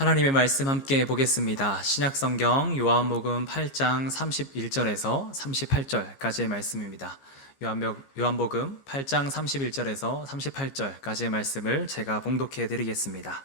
하나님의 말씀 함께 보겠습니다. 신약성경 요한복음 8장 31절에서 38절까지의 말씀입니다. 요한복음 8장 31절에서 38절까지의 말씀을 제가 봉독해 드리겠습니다.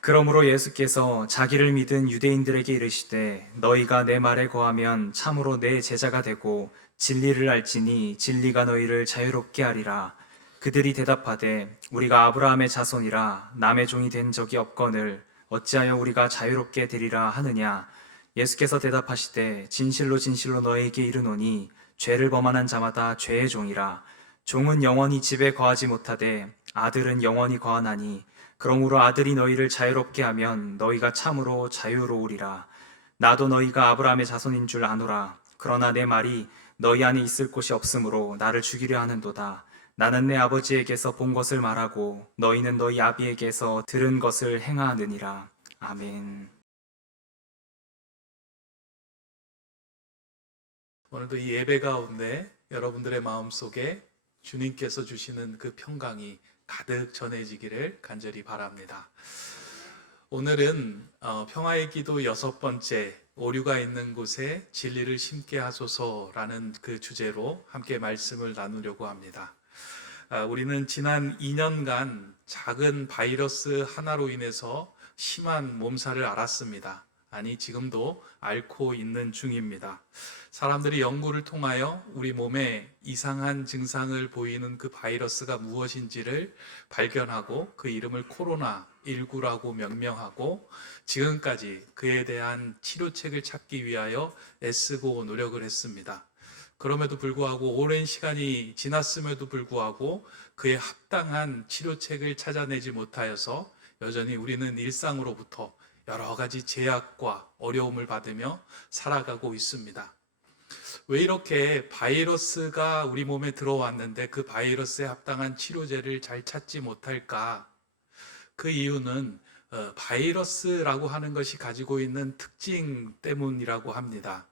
그러므로 예수께서 자기를 믿은 유대인들에게 이르시되 너희가 내 말에 거하면 참으로 내 제자가 되고 진리를 알지니 진리가 너희를 자유롭게 하리라. 그들이 대답하되 우리가 아브라함의 자손이라 남의 종이 된 적이 없거늘 어찌하여 우리가 자유롭게 되리라 하느냐. 예수께서 대답하시되 진실로 진실로 너희에게 이르노니 죄를 범하는 자마다 죄의 종이라. 종은 영원히 집에 거하지 못하되 아들은 영원히 거하나니 그러므로 아들이 너희를 자유롭게 하면 너희가 참으로 자유로우리라. 나도 너희가 아브라함의 자손인 줄 아노라. 그러나 내 말이 너희 안에 있을 곳이 없으므로 나를 죽이려 하는도다. 나는 내 아버지에게서 본 것을 말하고 너희는 너희 아비에게서 들은 것을 행하느니라. 아멘. 오늘도 이 예배 가운데 여러분들의 마음속에 주님께서 주시는 그 평강이 가득 전해지기를 간절히 바랍니다. 오늘은 평화의 기도 6번째, 오류가 있는 곳에 진리를 심게 하소서라는 그 주제로 함께 말씀을 나누려고 합니다. 우리는 지난 2년간 작은 바이러스 하나로 인해서 심한 몸살을 앓았습니다. 아니, 지금도 앓고 있는 중입니다. 사람들이 연구를 통하여 우리 몸에 이상한 증상을 보이는 그 바이러스가 무엇인지를 발견하고 그 이름을 코로나19라고 명명하고 지금까지 그에 대한 치료책을 찾기 위하여 애쓰고 노력을 했습니다. 그럼에도 불구하고 오랜 시간이 지났음에도 불구하고 그에 합당한 치료책을 찾아내지 못하여서 여전히 우리는 일상으로부터 여러 가지 제약과 어려움을 받으며 살아가고 있습니다. 왜 이렇게 바이러스가 우리 몸에 들어왔는데 그 바이러스에 합당한 치료제를 잘 찾지 못할까? 그 이유는 바이러스라고 하는 것이 가지고 있는 특징 때문이라고 합니다.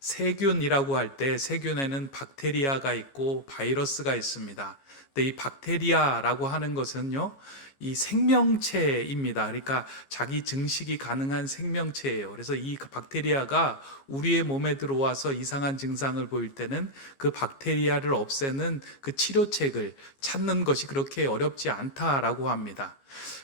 세균이라고 할 때 세균에는 박테리아가 있고 바이러스가 있습니다. 근데 이 박테리아라고 하는 것은요, 이 생명체입니다. 그러니까 자기 증식이 가능한 생명체예요. 그래서 이 박테리아가 우리의 몸에 들어와서 이상한 증상을 보일 때는 그 박테리아를 없애는 그 치료책을 찾는 것이 그렇게 어렵지 않다라고 합니다.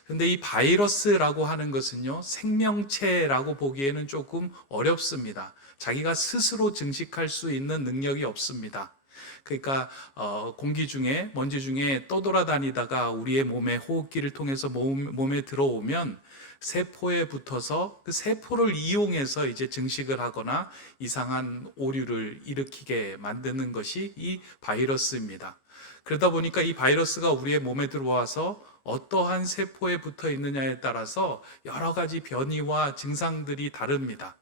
근데 이 바이러스라고 하는 것은요, 생명체라고 보기에는 조금 어렵습니다. 자기가 스스로 증식할 수 있는 능력이 없습니다. 그러니까 공기 중에, 먼지 중에 떠돌아다니다가 우리의 몸에 호흡기를 통해서 몸에 들어오면 세포에 붙어서 그 세포를 이용해서 이제 증식을 하거나 이상한 오류를 일으키게 만드는 것이 이 바이러스입니다. 그러다 보니까 이 바이러스가 우리의 몸에 들어와서 어떠한 세포에 붙어 있느냐에 따라서 여러 가지 변이와 증상들이 다릅니다.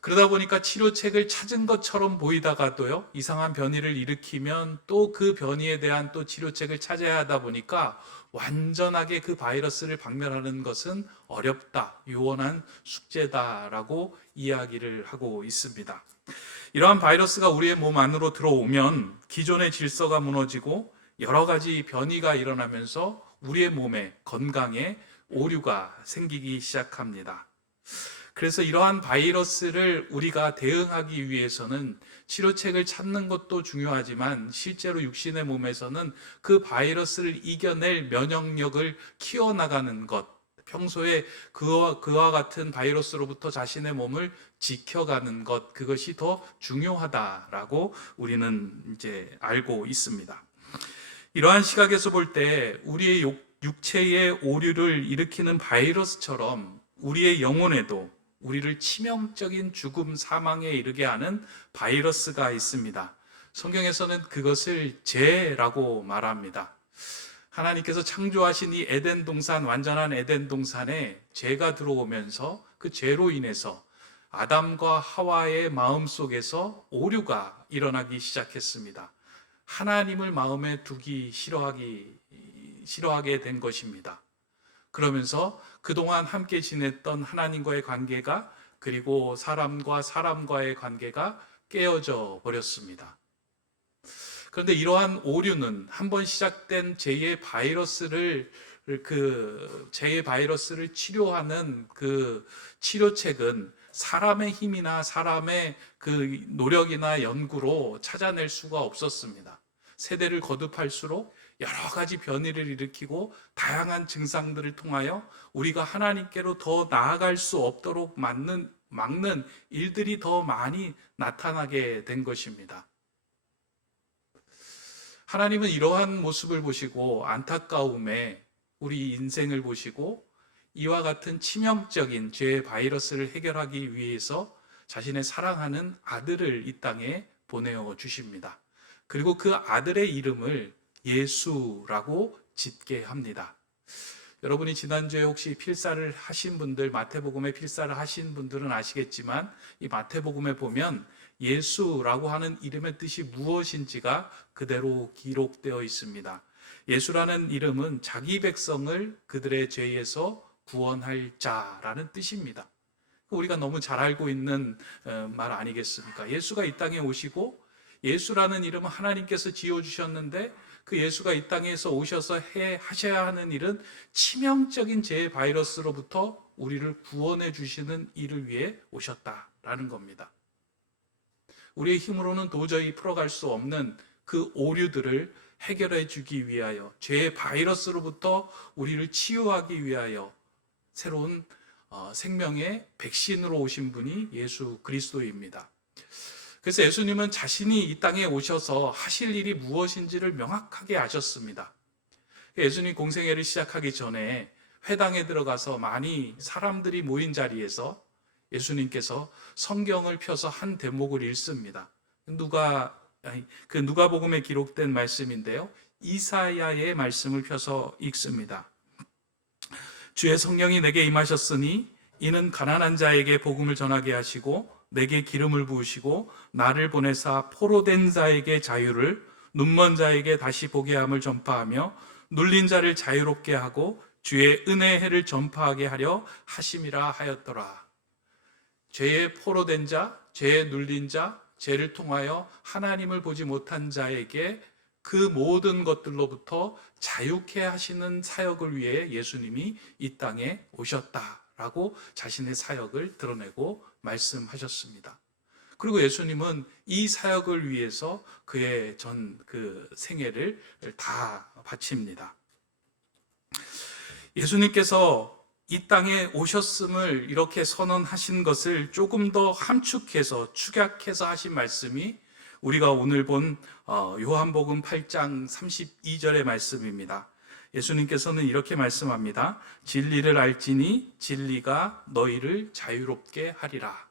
그러다 보니까 치료책을 찾은 것처럼 보이다가도요, 이상한 변이를 일으키면 또 그 변이에 대한 또 치료책을 찾아야 하다 보니까 완전하게 그 바이러스를 박멸하는 것은 어렵다, 요원한 숙제다라고 이야기를 하고 있습니다. 이러한 바이러스가 우리의 몸 안으로 들어오면 기존의 질서가 무너지고 여러 가지 변이가 일어나면서 우리의 몸에, 건강에 오류가 생기기 시작합니다. 그래서 이러한 바이러스를 우리가 대응하기 위해서는 치료책을 찾는 것도 중요하지만 실제로 육신의 몸에서는 그 바이러스를 이겨낼 면역력을 키워나가는 것, 평소에 그와 같은 바이러스로부터 자신의 몸을 지켜가는 것, 그것이 더 중요하다라고 우리는 이제 알고 있습니다. 이러한 시각에서 볼 때 우리의 육체의 오류를 일으키는 바이러스처럼 우리의 영혼에도 우리를 치명적인 죽음, 사망에 이르게 하는 바이러스가 있습니다. 성경에서는 그것을 죄라고 말합니다. 하나님께서 창조하신 이 에덴 동산, 완전한 에덴 동산에 죄가 들어오면서 그 죄로 인해서 아담과 하와의 마음속에서 오류가 일어나기 시작했습니다. 하나님을 마음에 두기 싫어하게 된 것입니다. 그러면서 그동안 함께 지냈던 하나님과의 관계가, 그리고 사람과 사람과의 관계가 깨어져 버렸습니다. 그런데 이러한 오류는 한번 시작된 죄의 바이러스를 그 제 바이러스를 치료하는 그 치료책은 사람의 힘이나 사람의 그 노력이나 연구로 찾아낼 수가 없었습니다. 세대를 거듭할수록 여러 가지 변이를 일으키고 다양한 증상들을 통하여 우리가 하나님께로 더 나아갈 수 없도록 막는 일들이 더 많이 나타나게 된 것입니다. 하나님은 이러한 모습을 보시고 안타까움에 우리 인생을 보시고 이와 같은 치명적인 죄의 바이러스를 해결하기 위해서 자신의 사랑하는 아들을 이 땅에 보내어 주십니다. 그리고 그 아들의 이름을 예수라고 짓게 합니다. 여러분이 지난주에 혹시 필사를 하신 분들, 마태복음에 필사를 하신 분들은 아시겠지만 이 마태복음에 보면 예수라고 하는 이름의 뜻이 무엇인지가 그대로 기록되어 있습니다. 예수라는 이름은 자기 백성을 그들의 죄에서 구원할 자라는 뜻입니다. 우리가 너무 잘 알고 있는 말 아니겠습니까? 예수가 이 땅에 오시고 예수라는 이름은 하나님께서 지어주셨는데 그 예수가 이 땅에서 오셔서 하셔야 하는 일은 치명적인 죄의 바이러스로부터 우리를 구원해 주시는 일을 위해 오셨다라는 겁니다. 우리의 힘으로는 도저히 풀어갈 수 없는 그 오류들을 해결해 주기 위하여, 죄의 바이러스로부터 우리를 치유하기 위하여 새로운 생명의 백신으로 오신 분이 예수 그리스도입니다. 그래서 예수님은 자신이 이 땅에 오셔서 하실 일이 무엇인지를 명확하게 아셨습니다. 예수님 공생애를 시작하기 전에 회당에 들어가서 많이 사람들이 모인 자리에서 예수님께서 성경을 펴서 한 대목을 읽습니다. 누가복음에 기록된 말씀인데요. 이사야의 말씀을 펴서 읽습니다. 주의 성령이 내게 임하셨으니 이는 가난한 자에게 복음을 전하게 하시고 내게 기름을 부으시고 나를 보내사 포로된 자에게 자유를, 눈먼 자에게 다시 보게 함을 전파하며 눌린 자를 자유롭게 하고 주의 은혜의 해를 전파하게 하려 하심이라 하였더라. 죄에 포로된 자, 죄에 눌린 자, 죄를 통하여 하나님을 보지 못한 자에게 그 모든 것들로부터 자유케 하시는 사역을 위해 예수님이 이 땅에 오셨다라고 자신의 사역을 드러내고 말씀하셨습니다. 그리고 예수님은 이 사역을 위해서 그의 그 생애를 다 바칩니다. 예수님께서 이 땅에 오셨음을 이렇게 선언하신 것을 조금 더 함축해서 축약해서 하신 말씀이 우리가 오늘 본 요한복음 8장 32절의 말씀입니다. 예수님께서는 이렇게 말씀합니다. 진리를 알지니 진리가 너희를 자유롭게 하리라.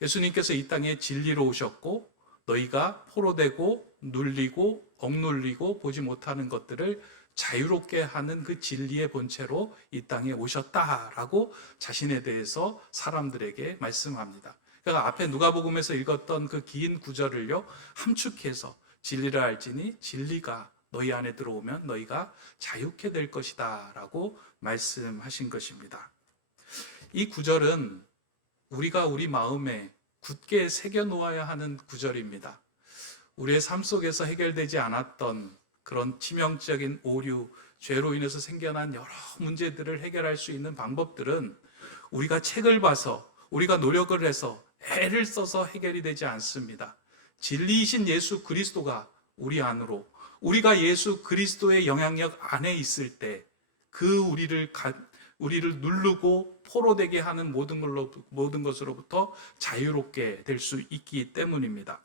예수님께서 이 땅에 진리로 오셨고 너희가 포로되고 눌리고 억눌리고 보지 못하는 것들을 자유롭게 하는 그 진리의 본체로 이 땅에 오셨다라고 자신에 대해서 사람들에게 말씀합니다. 그러니까 앞에 누가복음에서 읽었던 그 긴 구절을요 함축해서 진리를 알지니 진리가 너희 안에 들어오면 너희가 자유케 될 것이다 라고 말씀하신 것입니다. 이 구절은 우리가 우리 마음에 굳게 새겨놓아야 하는 구절입니다. 우리의 삶 속에서 해결되지 않았던 그런 치명적인 오류, 죄로 인해서 생겨난 여러 문제들을 해결할 수 있는 방법들은 우리가 책을 봐서 우리가 노력을 해서 애를 써서 해결이 되지 않습니다. 진리이신 예수 그리스도가 우리 안으로, 우리가 예수 그리스도의 영향력 안에 있을 때 그 우리를 누르고 포로되게 하는 모든 것으로부터 자유롭게 될 수 있기 때문입니다.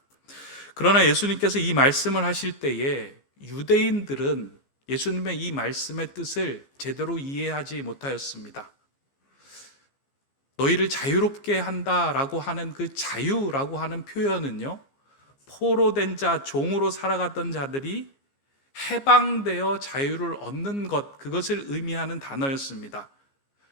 그러나 예수님께서 이 말씀을 하실 때에 유대인들은 예수님의 이 말씀의 뜻을 제대로 이해하지 못하였습니다. 너희를 자유롭게 한다라고 하는 그 자유라고 하는 표현은요, 포로된 자, 종으로 살아갔던 자들이 해방되어 자유를 얻는 것, 그것을 의미하는 단어였습니다.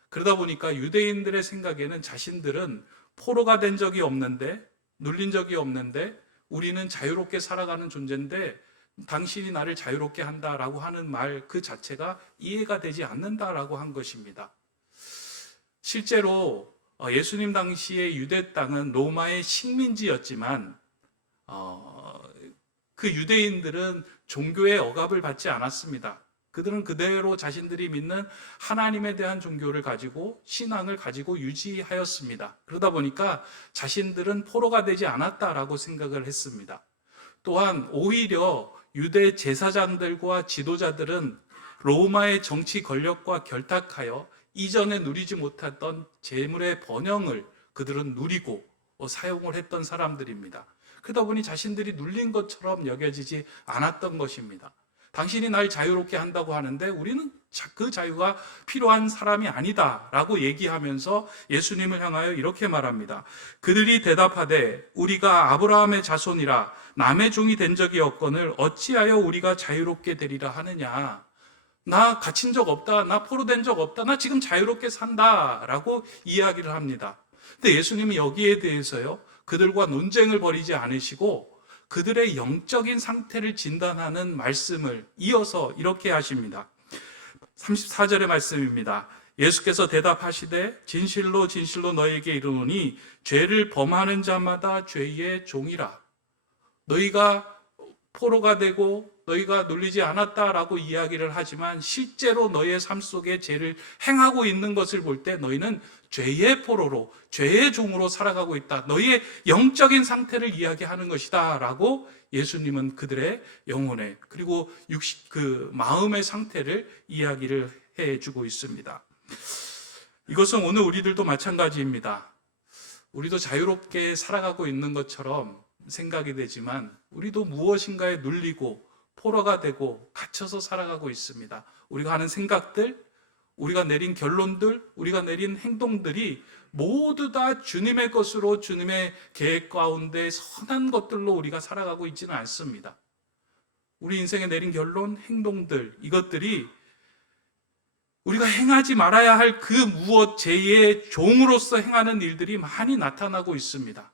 그러다 보니까 유대인들의 생각에는 자신들은 포로가 된 적이 없는데, 눌린 적이 없는데, 우리는 자유롭게 살아가는 존재인데 당신이 나를 자유롭게 한다라고 하는 말 그 자체가 이해가 되지 않는다라고 한 것입니다. 실제로 예수님 당시의 유대 땅은 로마의 식민지였지만 그 유대인들은 종교의 억압을 받지 않았습니다. 그들은 그대로 자신들이 믿는 하나님에 대한 종교를 가지고 신앙을 가지고 유지하였습니다. 그러다 보니까 자신들은 포로가 되지 않았다라고 생각을 했습니다. 또한 오히려 유대 제사장들과 지도자들은 로마의 정치 권력과 결탁하여 이전에 누리지 못했던 재물의 번영을 그들은 누리고 사용을 했던 사람들입니다. 그러다 보니 자신들이 눌린 것처럼 여겨지지 않았던 것입니다. 당신이 날 자유롭게 한다고 하는데 우리는 그 자유가 필요한 사람이 아니다 라고 얘기하면서 예수님을 향하여 이렇게 말합니다. 그들이 대답하되 우리가 아브라함의 자손이라 남의 종이 된 적이 없거늘 어찌하여 우리가 자유롭게 되리라 하느냐. 나 갇힌 적 없다, 나 포로된 적 없다, 나 지금 자유롭게 산다 라고 이야기를 합니다. 근데 예수님은 여기에 대해서요 그들과 논쟁을 벌이지 않으시고 그들의 영적인 상태를 진단하는 말씀을 이어서 이렇게 하십니다. 34절의 말씀입니다. 예수께서 대답하시되 진실로 진실로 너희에게 이르노니 죄를 범하는 자마다 죄의 종이라. 너희가 포로가 되고 너희가 눌리지 않았다라고 이야기를 하지만 실제로 너희의 삶 속에 죄를 행하고 있는 것을 볼 때 너희는 죄의 포로로 죄의 종으로 살아가고 있다. 너희의 영적인 상태를 이야기하는 것이다 라고 예수님은 그들의 영혼의 그리고 마음의 상태를 이야기를 해주고 있습니다. 이것은 오늘 우리들도 마찬가지입니다. 우리도 자유롭게 살아가고 있는 것처럼 생각이 되지만 우리도 무엇인가에 눌리고 포로가 되고 갇혀서 살아가고 있습니다. 우리가 하는 생각들, 우리가 내린 결론들, 우리가 내린 행동들이 모두 다 주님의 것으로 주님의 계획 가운데 선한 것들로 우리가 살아가고 있지는 않습니다. 우리 인생에 내린 결론, 행동들, 이것들이 우리가 행하지 말아야 할 그 무엇 죄의 종으로서 행하는 일들이 많이 나타나고 있습니다.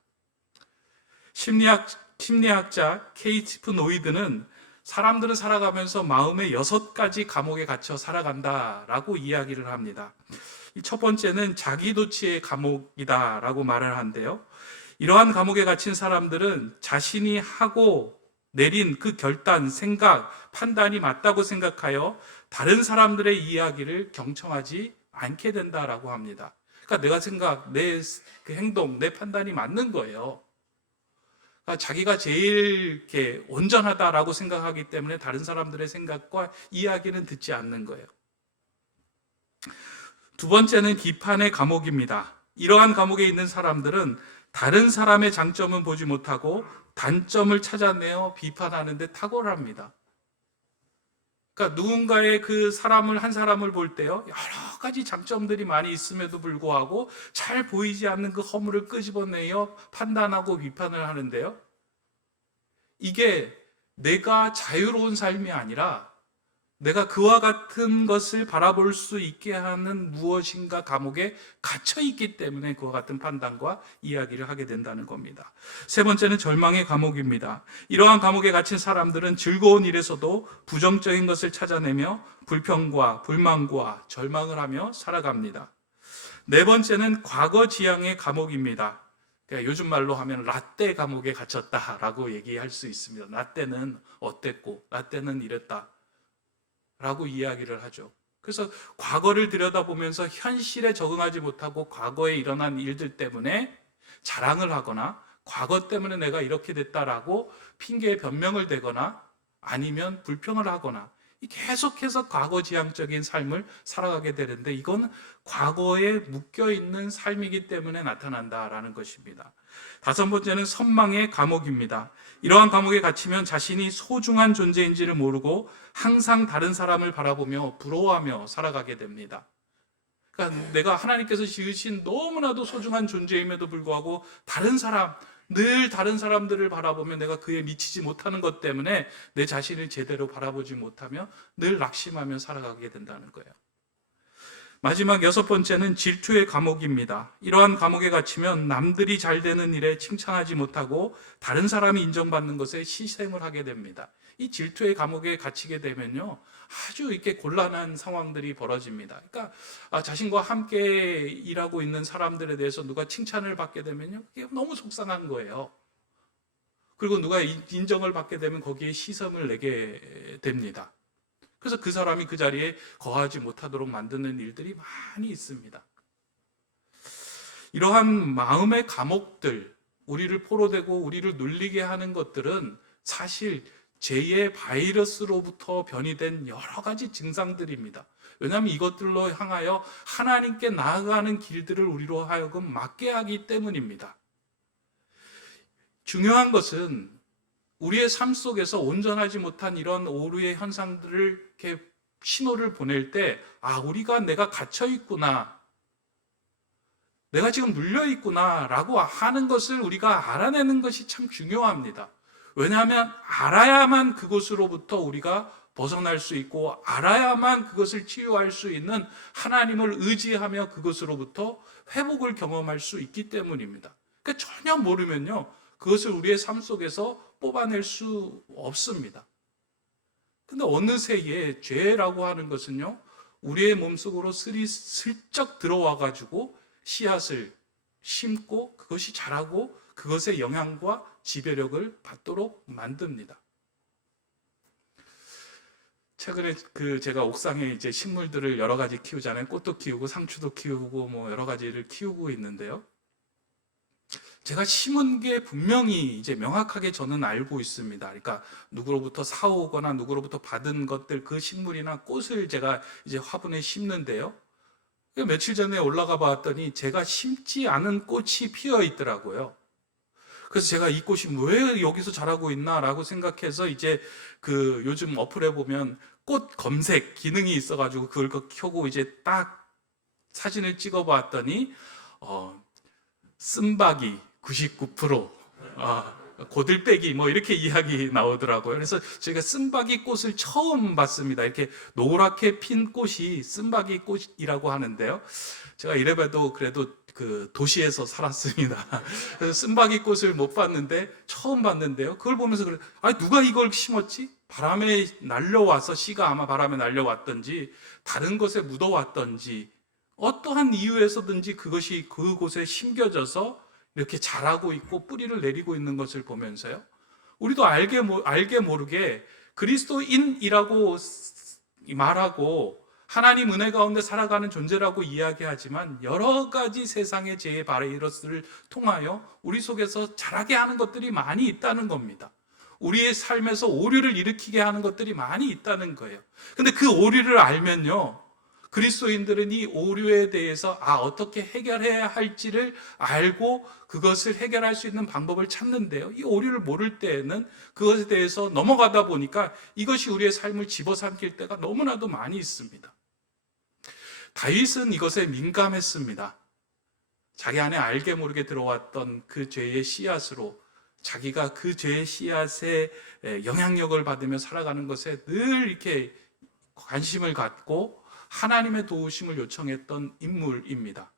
심리학자 케이티프 노이드는 사람들은 살아가면서 마음의 6가지 감옥에 갇혀 살아간다라고 이야기를 합니다. 첫 번째는 자기도취의 감옥이다라고 말을 한대요. 이러한 감옥에 갇힌 사람들은 자신이 하고 내린 그 결단, 생각, 판단이 맞다고 생각하여 다른 사람들의 이야기를 경청하지 않게 된다라고 합니다. 그러니까 내가 생각, 내 행동, 내 판단이 맞는 거예요. 자기가 제일 이렇게 온전하다라고 생각하기 때문에 다른 사람들의 생각과 이야기는 듣지 않는 거예요. 두 번째는 비판의 감옥입니다. 이러한 감옥에 있는 사람들은 다른 사람의 장점은 보지 못하고 단점을 찾아내어 비판하는 데 탁월합니다. 그러니까 누군가의 한 사람을 볼 때요, 여러 가지 장점들이 많이 있음에도 불구하고 잘 보이지 않는 그 허물을 끄집어내어 판단하고 비판을 하는데요. 이게 내가 자유로운 삶이 아니라 내가 그와 같은 것을 바라볼 수 있게 하는 무엇인가 감옥에 갇혀 있기 때문에 그와 같은 판단과 이야기를 하게 된다는 겁니다. 세 번째는 절망의 감옥입니다. 이러한 감옥에 갇힌 사람들은 즐거운 일에서도 부정적인 것을 찾아내며 불평과 불만과 절망을 하며 살아갑니다. 네 번째는 과거 지향의 감옥입니다. 그러니까 요즘 말로 하면 라떼 감옥에 갇혔다라고 얘기할 수 있습니다. 나 때는 어땠고 나 때는 이랬다 라고 이야기를 하죠. 그래서 과거를 들여다보면서 현실에 적응하지 못하고 과거에 일어난 일들 때문에 자랑을 하거나 과거 때문에 내가 이렇게 됐다라고 핑계에 변명을 대거나 아니면 불평을 하거나 계속해서 과거 지향적인 삶을 살아가게 되는데 이건 과거에 묶여있는 삶이기 때문에 나타난다라는 것입니다. 다섯 번째는 선망의 감옥입니다. 이러한 감옥에 갇히면 자신이 소중한 존재인지를 모르고 항상 다른 사람을 바라보며 부러워하며 살아가게 됩니다. 그러니까 내가 하나님께서 지으신 너무나도 소중한 존재임에도 불구하고 늘 다른 사람들을 바라보며 내가 그에 미치지 못하는 것 때문에 내 자신을 제대로 바라보지 못하며 늘 낙심하며 살아가게 된다는 거예요. 마지막 여섯 번째는 질투의 감옥입니다. 이러한 감옥에 갇히면 남들이 잘 되는 일에 칭찬하지 못하고 다른 사람이 인정받는 것에 시샘을 하게 됩니다. 이 질투의 감옥에 갇히게 되면요, 아주 이렇게 곤란한 상황들이 벌어집니다. 그러니까 자신과 함께 일하고 있는 사람들에 대해서 누가 칭찬을 받게 되면요, 그게 너무 속상한 거예요. 그리고 누가 인정을 받게 되면 거기에 시샘을 내게 됩니다. 그래서 그 사람이 그 자리에 거하지 못하도록 만드는 일들이 많이 있습니다. 이러한 마음의 감옥들, 우리를 포로되고 우리를 눌리게 하는 것들은 사실 죄의 바이러스로부터 변이된 여러 가지 증상들입니다. 왜냐하면 이것들로 향하여 하나님께 나아가는 길들을 우리로 하여금 막게 하기 때문입니다. 중요한 것은 우리의 삶 속에서 온전하지 못한 이런 오류의 현상들을 이렇게 신호를 보낼 때, 우리가 내가 갇혀 있구나, 내가 지금 눌려 있구나 라고 하는 것을 우리가 알아내는 것이 참 중요합니다. 왜냐하면 알아야만 그것으로부터 우리가 벗어날 수 있고, 알아야만 그것을 치유할 수 있는 하나님을 의지하며 그것으로부터 회복을 경험할 수 있기 때문입니다. 그러니까 전혀 모르면요, 그것을 우리의 삶 속에서 뽑아낼 수 없습니다. 근데 어느새에 죄라고 하는 것은요, 우리의 몸속으로 슬쩍 들어와 가지고 씨앗을 심고 그것이 자라고 그것의 영향과 지배력을 받도록 만듭니다. 최근에 제가 옥상에 이제 식물들을 여러 가지 키우잖아요. 꽃도 키우고 상추도 키우고 뭐 여러 가지를 키우고 있는데요. 제가 심은 게 분명히 이제 명확하게 저는 알고 있습니다. 그러니까 누구로부터 사오거나 누구로부터 받은 것들, 그 식물이나 꽃을 제가 이제 화분에 심는데요. 며칠 전에 올라가 봤더니 제가 심지 않은 꽃이 피어 있더라고요. 그래서 제가 이 꽃이 왜 여기서 자라고 있나라고 생각해서 이제 요즘 어플에 보면 꽃 검색 기능이 있어가지고 그걸 켜고 이제 딱 사진을 찍어 봤더니 쓴바기 99%, 고들빼기 뭐 이렇게 이야기 나오더라고요. 그래서 제가 쓴바기 꽃을 처음 봤습니다. 이렇게 노랗게 핀 꽃이 쓴바기 꽃이라고 하는데요. 제가 이래봐도 그래도 도시에서 살았습니다. 그래서 쓴바기 꽃을 못 봤는데 처음 봤는데요. 그걸 보면서 누가 이걸 심었지? 바람에 날려와서, 씨가 아마 바람에 날려왔던지 다른 것에 묻어왔던지 어떠한 이유에서든지 그것이 그곳에 심겨져서 이렇게 자라고 있고 뿌리를 내리고 있는 것을 보면서요, 우리도 알게 모르게 그리스도인이라고 말하고 하나님 은혜 가운데 살아가는 존재라고 이야기하지만 여러 가지 세상의 죄의 바이러스를 통하여 우리 속에서 자라게 하는 것들이 많이 있다는 겁니다. 우리의 삶에서 오류를 일으키게 하는 것들이 많이 있다는 거예요. 근데 그 오류를 알면요, 그리스도인들은 이 오류에 대해서 어떻게 해결해야 할지를 알고 그것을 해결할 수 있는 방법을 찾는데요, 이 오류를 모를 때에는 그것에 대해서 넘어가다 보니까 이것이 우리의 삶을 집어삼킬 때가 너무나도 많이 있습니다. 다윗은 이것에 민감했습니다. 자기 안에 알게 모르게 들어왔던 그 죄의 씨앗으로 자기가 그 죄의 씨앗의 영향력을 받으며 살아가는 것에 늘 이렇게 관심을 갖고 하나님의 도우심을 요청했던 인물입니다.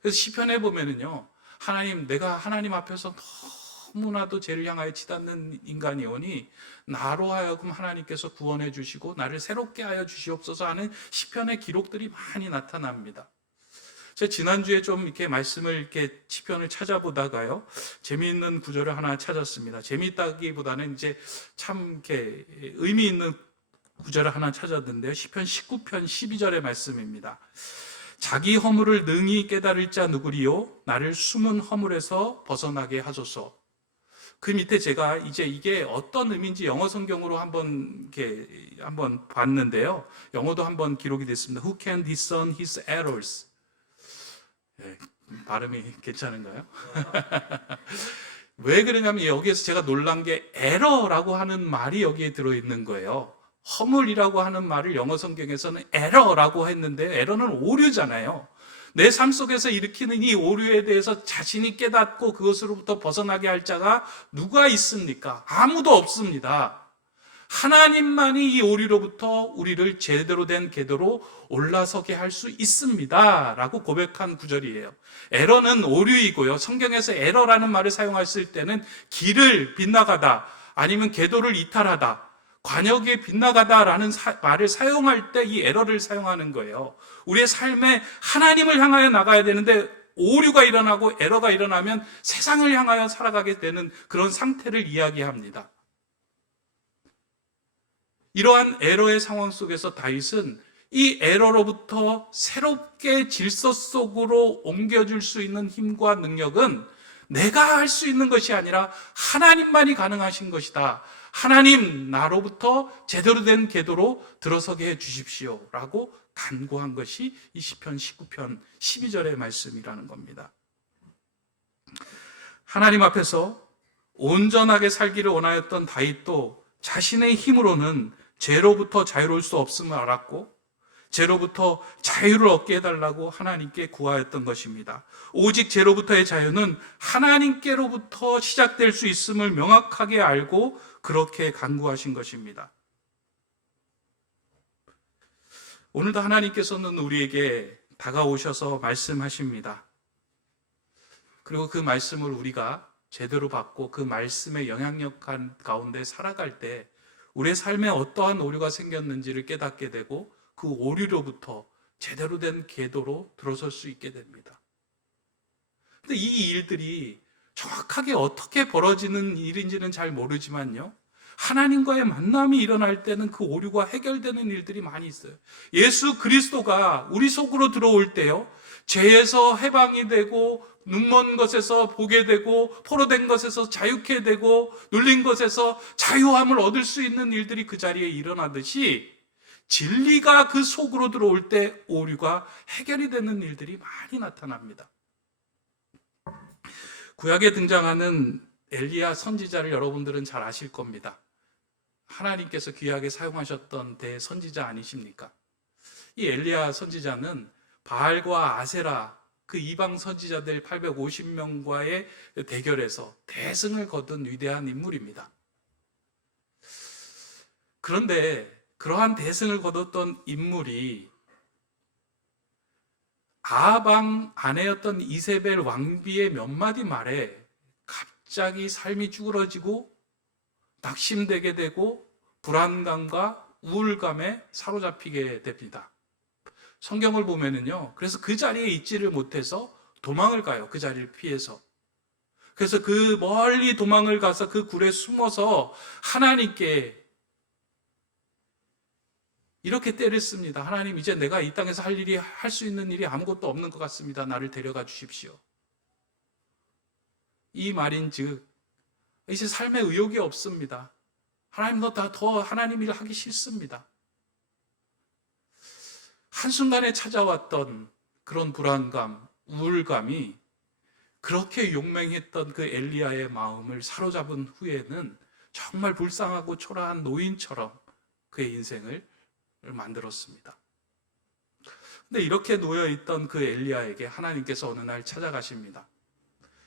그래서 시편에 보면은요, 내가 하나님 앞에서 너무나도 죄를 향하여 치닫는 인간이오니 나로 하여금 하나님께서 구원해 주시고 나를 새롭게 하여 주시옵소서 하는 시편의 기록들이 많이 나타납니다. 제가 지난주에 좀 이렇게 말씀을 이렇게 시편을 찾아보다가요, 재미있는 구절을 하나 찾았습니다. 재미있다기보다는 이제 참 이렇게 의미 있는 구절을 하나 찾았는데요. 시편 19편 12절의 말씀입니다. 자기 허물을 능히 깨달을 자 누구리요? 나를 숨은 허물에서 벗어나게 하소서. 그 밑에 제가 이제 이게 어떤 의미인지 영어 성경으로 한번 봤는데요. 영어도 한번 기록이 됐습니다. Who can discern his errors? 발음이 괜찮은가요? 왜 그러냐면 여기에서 제가 놀란 게 에러라고 하는 말이 여기에 들어있는 거예요. 허물이라고 하는 말을 영어 성경에서는 에러라고 했는데, 에러는 오류잖아요. 내 삶 속에서 일으키는 이 오류에 대해서 자신이 깨닫고 그것으로부터 벗어나게 할 자가 누가 있습니까? 아무도 없습니다. 하나님만이 이 오류로부터 우리를 제대로 된 궤도로 올라서게 할 수 있습니다 라고 고백한 구절이에요. 에러는 오류이고요, 성경에서 에러라는 말을 사용했을 때는 길을 빗나가다, 아니면 궤도를 이탈하다, 관역에 빗나가다라는 말을 사용할 때 이 에러를 사용하는 거예요. 우리의 삶에 하나님을 향하여 나가야 되는데 오류가 일어나고 에러가 일어나면 세상을 향하여 살아가게 되는 그런 상태를 이야기합니다. 이러한 에러의 상황 속에서 다윗은 이 에러로부터 새롭게 질서 속으로 옮겨줄 수 있는 힘과 능력은 내가 할 수 있는 것이 아니라 하나님만이 가능하신 것이다. 하나님, 나로부터 제대로 된 궤도로 들어서게 해 주십시오 라고 간구한 것이 이 시편 19편 12절의 말씀이라는 겁니다. 하나님 앞에서 온전하게 살기를 원하였던 다윗도 자신의 힘으로는 죄로부터 자유로울 수 없음을 알았고 죄로부터 자유를 얻게 해달라고 하나님께 구하였던 것입니다. 오직 죄로부터의 자유는 하나님께로부터 시작될 수 있음을 명확하게 알고 그렇게 간구하신 것입니다. 오늘도 하나님께서는 우리에게 다가오셔서 말씀하십니다. 그리고 그 말씀을 우리가 제대로 받고 그 말씀의 영향력 가운데 살아갈 때 우리의 삶에 어떠한 오류가 생겼는지를 깨닫게 되고 그 오류로부터 제대로 된 궤도로 들어설 수 있게 됩니다. 근데 이 일들이 정확하게 어떻게 벌어지는 일인지는 잘 모르지만요, 하나님과의 만남이 일어날 때는 그 오류가 해결되는 일들이 많이 있어요. 예수 그리스도가 우리 속으로 들어올 때요, 죄에서 해방이 되고 눈먼 것에서 보게 되고 포로된 것에서 자유케 되고 눌린 것에서 자유함을 얻을 수 있는 일들이 그 자리에 일어나듯이 진리가 그 속으로 들어올 때 오류가 해결이 되는 일들이 많이 나타납니다. 구약에 등장하는 엘리야 선지자를 여러분들은 잘 아실 겁니다. 하나님께서 귀하게 사용하셨던 대선지자 아니십니까? 이 엘리야 선지자는 바알과 아세라 그 이방 선지자들 850명과의 대결에서 대승을 거둔 위대한 인물입니다. 그런데 그러한 대승을 거뒀던 인물이 아방 아내였던 이세벨 왕비의 몇 마디 말에 갑자기 삶이 쭈그러지고 낙심되게 되고 불안감과 우울감에 사로잡히게 됩니다. 성경을 보면은요, 그래서 그 자리에 있지를 못해서 도망을 가요. 그 자리를 피해서. 그래서 그 멀리 도망을 가서 그 굴에 숨어서 하나님께 이렇게 때를 씁니다. 하나님, 이제 내가 이 땅에서 할 수 있는 일이 아무것도 없는 것 같습니다. 나를 데려가 주십시오. 이 말인즉 이제 삶에 의욕이 없습니다. 하나님, 더 하나님 일을 하기 싫습니다. 한순간에 찾아왔던 그런 불안감, 우울감이 그렇게 용맹했던 그 엘리야의 마음을 사로잡은 후에는 정말 불쌍하고 초라한 노인처럼 그의 인생을 만들었습니다. 근데 이렇게 놓여있던 그 엘리야에게 하나님께서 어느 날 찾아가십니다.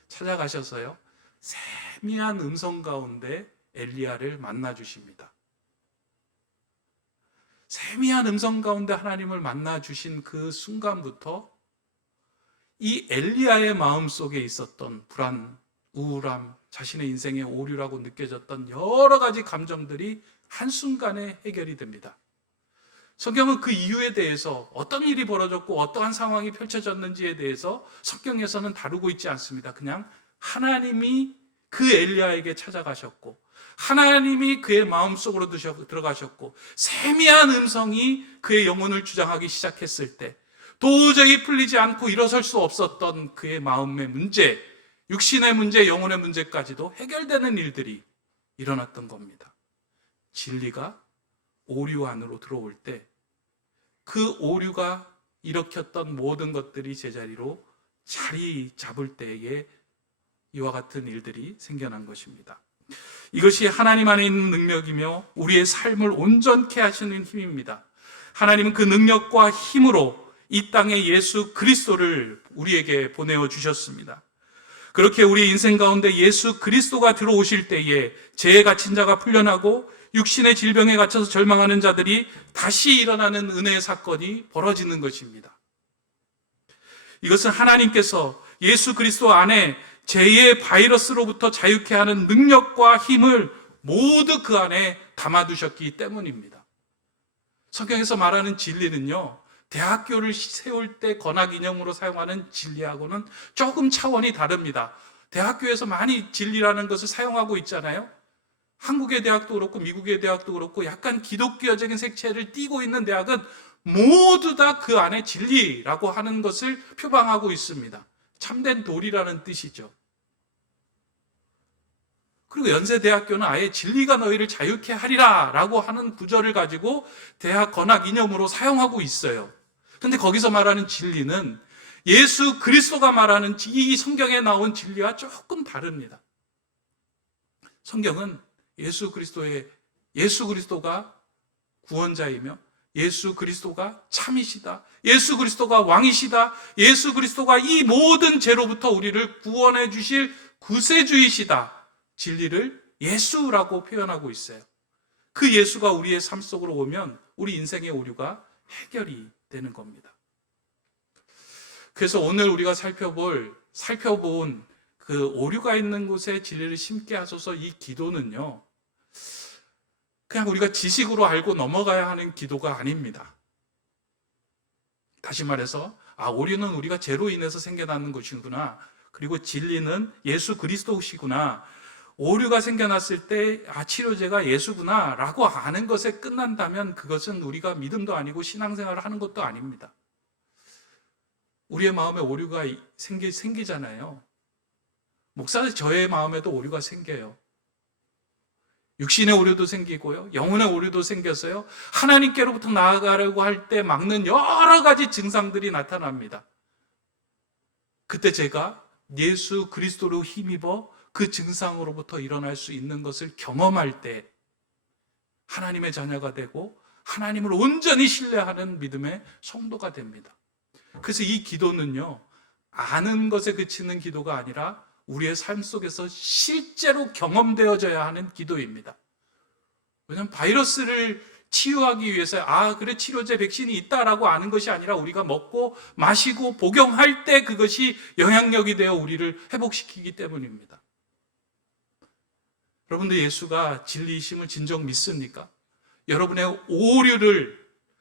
찾아가셔서요, 세미한 음성 가운데 엘리야를 만나 주십니다. 세미한 음성 가운데 하나님을 만나 주신 그 순간부터 이 엘리야의 마음속에 있었던 불안, 우울함, 자신의 인생의 오류라고 느껴졌던 여러 가지 감정들이 한순간에 해결이 됩니다. 성경은 그 이유에 대해서 어떤 일이 벌어졌고 어떠한 상황이 펼쳐졌는지에 대해서 성경에서는 다루고 있지 않습니다. 그냥 하나님이 그 엘리야에게 찾아가셨고 하나님이 그의 마음속으로 들어가셨고 세미한 음성이 그의 영혼을 주장하기 시작했을 때 도저히 풀리지 않고 일어설 수 없었던 그의 마음의 문제, 육신의 문제, 영혼의 문제까지도 해결되는 일들이 일어났던 겁니다. 진리가 오류 안으로 들어올 때 그 오류가 일으켰던 모든 것들이 제자리로 자리 잡을 때에 이와 같은 일들이 생겨난 것입니다. 이것이 하나님 안에 있는 능력이며 우리의 삶을 온전케 하시는 힘입니다. 하나님은 그 능력과 힘으로 이 땅에 예수 그리스도를 우리에게 보내어 주셨습니다. 그렇게 우리 인생 가운데 예수 그리스도가 들어오실 때에 죄에 갇힌 자가 풀려나고 육신의 질병에 갇혀서 절망하는 자들이 다시 일어나는 은혜의 사건이 벌어지는 것입니다. 이것은 하나님께서 예수 그리스도 안에 죄의 바이러스로부터 자유케 하는 능력과 힘을 모두 그 안에 담아두셨기 때문입니다. 성경에서 말하는 진리는요, 대학교를 세울 때 권학인형으로 사용하는 진리하고는 조금 차원이 다릅니다. 대학교에서 많이 진리라는 것을 사용하고 있잖아요. 한국의 대학도 그렇고 미국의 대학도 그렇고 약간 기독교적인 색채를 띠고 있는 대학은 모두 다 그 안에 진리라고 하는 것을 표방하고 있습니다. 참된 도리라는 뜻이죠. 그리고 연세대학교는 아예 진리가 너희를 자유케 하리라 라고 하는 구절을 가지고 대학 건학 이념으로 사용하고 있어요. 근데 거기서 말하는 진리는 예수 그리스도가 말하는 이 성경에 나온 진리와 조금 다릅니다. 성경은 예수 그리스도가 구원자이며 예수 그리스도가 참이시다, 예수 그리스도가 왕이시다, 예수 그리스도가 이 모든 죄로부터 우리를 구원해 주실 구세주이시다, 진리를 예수라고 표현하고 있어요. 그 예수가 우리의 삶 속으로 오면 우리 인생의 오류가 해결이 되는 겁니다. 그래서 오늘 우리가 살펴본 그 오류가 있는 곳에 진리를 심게 하소서, 이 기도는요, 그냥 우리가 지식으로 알고 넘어가야 하는 기도가 아닙니다. 다시 말해서 오류는 우리가 죄로 인해서 생겨나는 것이구나, 그리고 진리는 예수 그리스도시구나, 오류가 생겨났을 때 치료제가 예수구나 라고 아는 것에 끝난다면 그것은 우리가 믿음도 아니고 신앙생활을 하는 것도 아닙니다. 우리의 마음에 오류가 생기잖아요. 목사님, 저의 마음에도 오류가 생겨요. 육신의 오류도 생기고요, 영혼의 오류도 생겨서요, 하나님께로부터 나아가려고 할 때 막는 여러 가지 증상들이 나타납니다. 그때 제가 예수 그리스도로 힘입어 그 증상으로부터 일어날 수 있는 것을 경험할 때 하나님의 자녀가 되고 하나님을 온전히 신뢰하는 믿음의 성도가 됩니다. 그래서 이 기도는요, 아는 것에 그치는 기도가 아니라 우리의 삶 속에서 실제로 경험되어져야 하는 기도입니다. 왜냐하면 바이러스를 치유하기 위해서 그래 치료제 백신이 있다라고 아는 것이 아니라 우리가 먹고 마시고 복용할 때 그것이 영향력이 되어 우리를 회복시키기 때문입니다. 여러분들, 예수가 진리이심을 진정 믿습니까? 여러분의 오류를,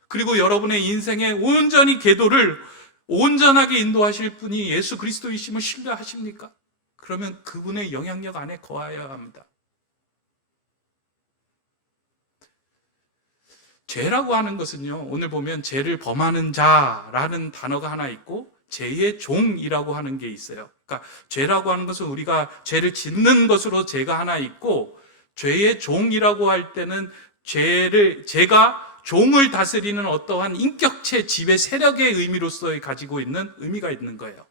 그리고 여러분의 인생의 온전히 궤도를 온전하게 인도하실 분이 예수 그리스도이심을 신뢰하십니까? 그러면 그분의 영향력 안에 거하여야 합니다. 죄라고 하는 것은요, 오늘 보면 죄를 범하는 자라는 단어가 하나 있고 죄의 종이라고 하는 게 있어요. 그러니까 죄라고 하는 것은 우리가 죄를 짓는 것으로 죄가 하나 있고, 죄의 종이라고 할 때는 죄가 종을 다스리는 어떠한 인격체 지배 세력의 의미로서 가지고 있는 의미가 있는 거예요.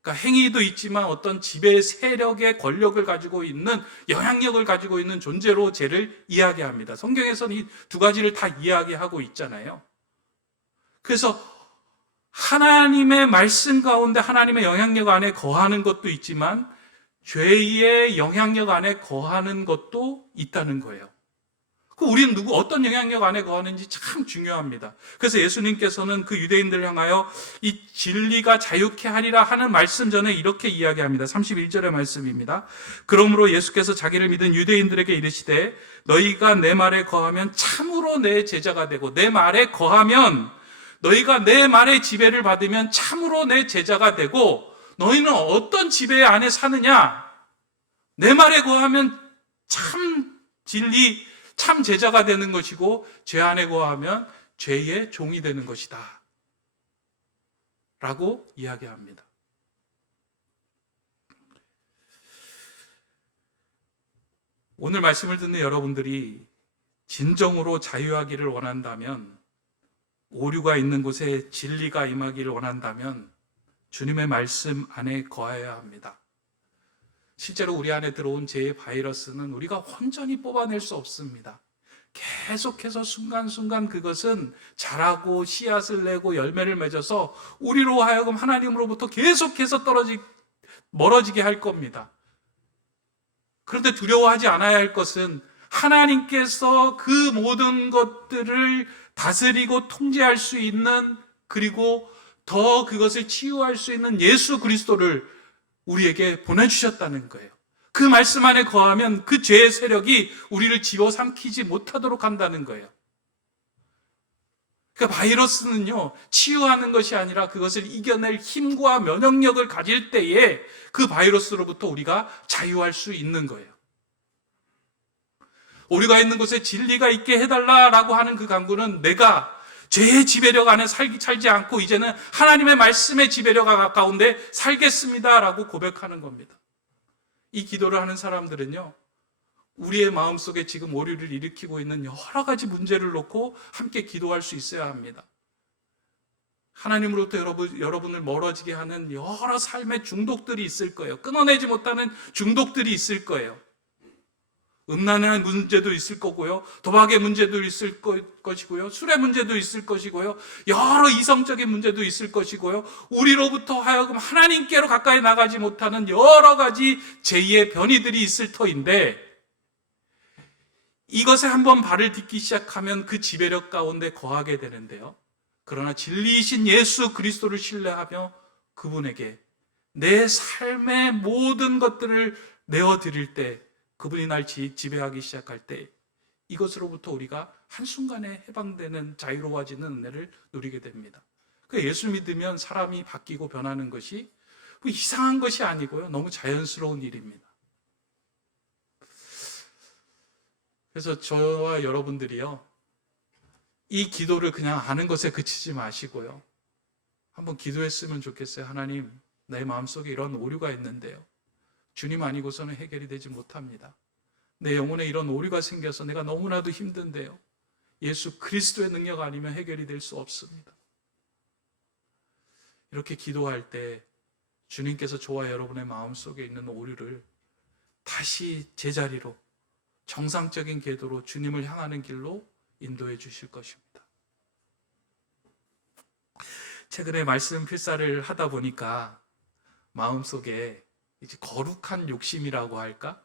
그러니까 행위도 있지만 어떤 지배 세력의 권력을 가지고 있는, 영향력을 가지고 있는 존재로 죄를 이야기합니다. 성경에서는 이 두 가지를 다 이야기하고 있잖아요. 그래서 하나님의 말씀 가운데 하나님의 영향력 안에 거하는 것도 있지만 죄의 영향력 안에 거하는 것도 있다는 거예요. 우리는 어떤 영향력 안에 거하는지 참 중요합니다. 그래서 예수님께서는 그 유대인들을 향하여 이 진리가 자유케 하리라 하는 말씀 전에 이렇게 이야기합니다. 31절의 말씀입니다. 그러므로 예수께서 자기를 믿은 유대인들에게 이르시되 너희가 내 말에 거하면 참으로 내 제자가 되고, 내 말에 거하면, 너희가 내 말의 지배를 받으면 참으로 내 제자가 되고, 너희는 어떤 지배 안에 사느냐? 내 말에 거하면 참 진리, 참 제자가 되는 것이고, 죄 안에 거하면 죄의 종이 되는 것이다 라고 이야기합니다. 오늘 말씀을 듣는 여러분들이 진정으로 자유하기를 원한다면, 오류가 있는 곳에 진리가 임하기를 원한다면 주님의 말씀 안에 거해야 합니다. 실제로 우리 안에 들어온 죄의 바이러스는 우리가 온전히 뽑아낼 수 없습니다. 계속해서 순간순간 그것은 자라고 씨앗을 내고 열매를 맺어서 우리로 하여금 하나님으로부터 계속해서 멀어지게 할 겁니다. 그런데 두려워하지 않아야 할 것은 하나님께서 그 모든 것들을 다스리고 통제할 수 있는, 그리고 더 그것을 치유할 수 있는 예수 그리스도를 우리에게 보내주셨다는 거예요. 그 말씀 안에 거하면 그 죄의 세력이 우리를 집어삼키지 못하도록 한다는 거예요. 그러니까 바이러스는요, 치유하는 것이 아니라 그것을 이겨낼 힘과 면역력을 가질 때에 그 바이러스로부터 우리가 자유할 수 있는 거예요. 오류가 있는 곳에 진리가 있게 해달라라고 하는 그 간구는 내가 죄의 지배력 안에 살지 않고 이제는 하나님의 말씀의 지배력에 가까운데 살겠습니다라고 고백하는 겁니다. 이 기도를 하는 사람들은요, 우리의 마음속에 지금 오류를 일으키고 있는 여러 가지 문제를 놓고 함께 기도할 수 있어야 합니다. 하나님으로부터 여러분을 멀어지게 하는 여러 삶의 중독들이 있을 거예요. 끊어내지 못하는 중독들이 있을 거예요. 음란의 문제도 있을 거고요. 도박의 문제도 있을 것이고요. 술의 문제도 있을 것이고요. 여러 이성적인 문제도 있을 것이고요. 우리로부터 하여금 하나님께로 가까이 나가지 못하는 여러 가지 제2의 변이들이 있을 터인데, 이것에 한번 발을 딛기 시작하면 그 지배력 가운데 거하게 되는데요. 그러나 진리이신 예수 그리스도를 신뢰하며 그분에게 내 삶의 모든 것들을 내어드릴 때, 그분이 날 지배하기 시작할 때 이것으로부터 우리가 한순간에 해방되는 자유로워지는 은혜를 누리게 됩니다. 예수 믿으면 사람이 바뀌고 변하는 것이 뭐 이상한 것이 아니고요. 너무 자연스러운 일입니다. 그래서 저와 여러분들이요, 이 기도를 그냥 하는 것에 그치지 마시고요. 한번 기도했으면 좋겠어요. 하나님, 내 마음속에 이런 오류가 있는데요. 주님 아니고서는 해결이 되지 못합니다. 내 영혼에 이런 오류가 생겨서 내가 너무나도 힘든데요. 예수 그리스도의 능력 아니면 해결이 될 수 없습니다. 이렇게 기도할 때 주님께서 저와 여러분의 마음속에 있는 오류를 다시 제자리로, 정상적인 궤도로, 주님을 향하는 길로 인도해 주실 것입니다. 최근에 말씀 필사를 하다 보니까 마음속에 이제 거룩한 욕심이라고 할까?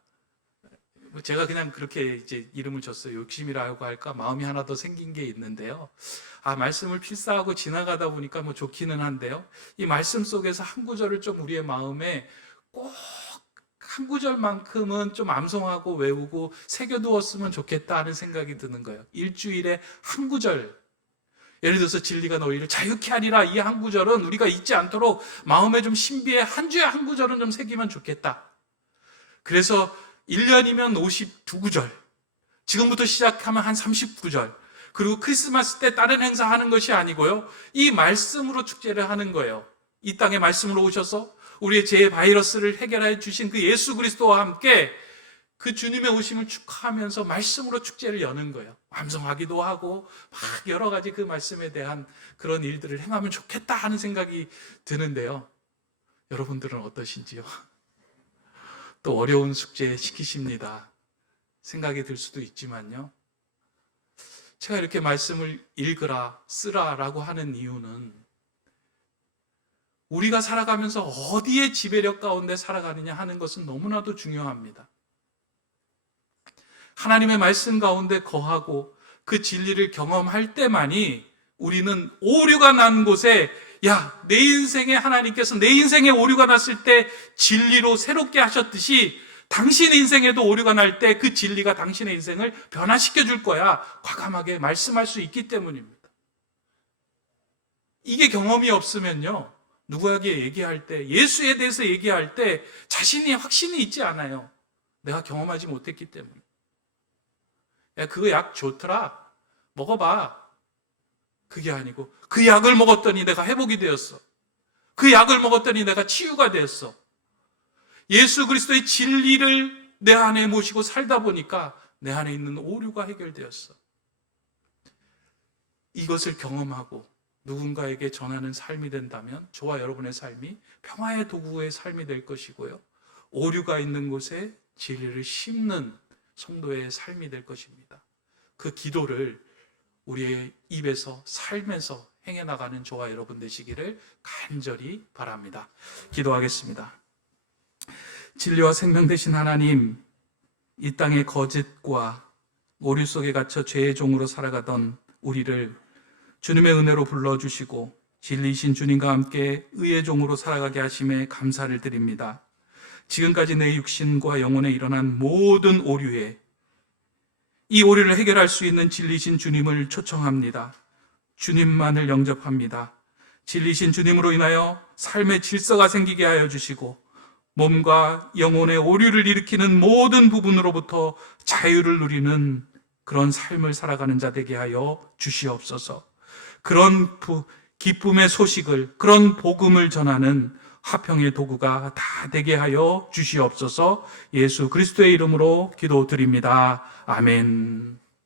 제가 그냥 그렇게 이제 이름을 줬어요. 욕심이라고 할까? 마음이 하나 더 생긴 게 있는데요. 말씀을 필사하고 지나가다 보니까 뭐 좋기는 한데요. 이 말씀 속에서 한 구절을 좀 우리의 마음에 꼭 한 구절만큼은 좀 암송하고 외우고 새겨두었으면 좋겠다 하는 생각이 드는 거예요. 일주일에 한 구절. 예를 들어서 진리가 너희를 자유케 하리라, 이 한 구절은 우리가 잊지 않도록 마음에 좀 신비해 한 주에 한 구절은 좀 새기면 좋겠다. 그래서 1년이면 52구절, 지금부터 시작하면 한 39절, 그리고 크리스마스 때 다른 행사하는 것이 아니고요, 이 말씀으로 축제를 하는 거예요. 이 땅에 말씀으로 오셔서 우리의 죄의 바이러스를 해결해 주신 그 예수 그리스도와 함께 그 주님의 오심을 축하하면서 말씀으로 축제를 여는 거예요. 암송하기도 하고 막 여러 가지 그 말씀에 대한 그런 일들을 행하면 좋겠다 하는 생각이 드는데요. 여러분들은 어떠신지요? 또 어려운 숙제 시키십니다. 생각이 들 수도 있지만요. 제가 이렇게 말씀을 읽으라, 쓰라라고 하는 이유는 우리가 살아가면서 어디에 지배력 가운데 살아가느냐 하는 것은 너무나도 중요합니다. 하나님의 말씀 가운데 거하고 그 진리를 경험할 때만이 우리는 오류가 난 곳에, 야, 내 인생에 하나님께서 내 인생에 오류가 났을 때 진리로 새롭게 하셨듯이 당신 인생에도 오류가 날 때 그 진리가 당신의 인생을 변화시켜 줄 거야, 과감하게 말씀할 수 있기 때문입니다. 이게 경험이 없으면요, 누구에게 얘기할 때, 예수에 대해서 얘기할 때 자신이 확신이 있지 않아요. 내가 경험하지 못했기 때문에. 야, 그거 약 좋더라, 먹어봐. 그게 아니고, 그 약을 먹었더니 내가 회복이 되었어. 그 약을 먹었더니 내가 치유가 되었어. 예수 그리스도의 진리를 내 안에 모시고 살다 보니까 내 안에 있는 오류가 해결되었어. 이것을 경험하고 누군가에게 전하는 삶이 된다면 저와 여러분의 삶이 평화의 도구의 삶이 될 것이고요, 오류가 있는 곳에 진리를 심는 성도의 삶이 될 것입니다. 그 기도를 우리의 입에서, 삶에서 행해나가는 저와 여러분 되시기를 간절히 바랍니다. 기도하겠습니다. 진리와 생명 되신 하나님, 이 땅의 거짓과 오류 속에 갇혀 죄의 종으로 살아가던 우리를 주님의 은혜로 불러주시고 진리이신 주님과 함께 의의 종으로 살아가게 하심에 감사를 드립니다. 지금까지 내 육신과 영혼에 일어난 모든 오류에 이 오류를 해결할 수 있는 진리신 주님을 초청합니다. 주님만을 영접합니다. 진리신 주님으로 인하여 삶의 질서가 생기게 하여 주시고 몸과 영혼의 오류를 일으키는 모든 부분으로부터 자유를 누리는 그런 삶을 살아가는 자 되게 하여 주시옵소서. 그런 기쁨의 소식을, 그런 복음을 전하는 화평의 도구가 다 되게 하여 주시옵소서. 예수 그리스도의 이름으로 기도드립니다. 아멘.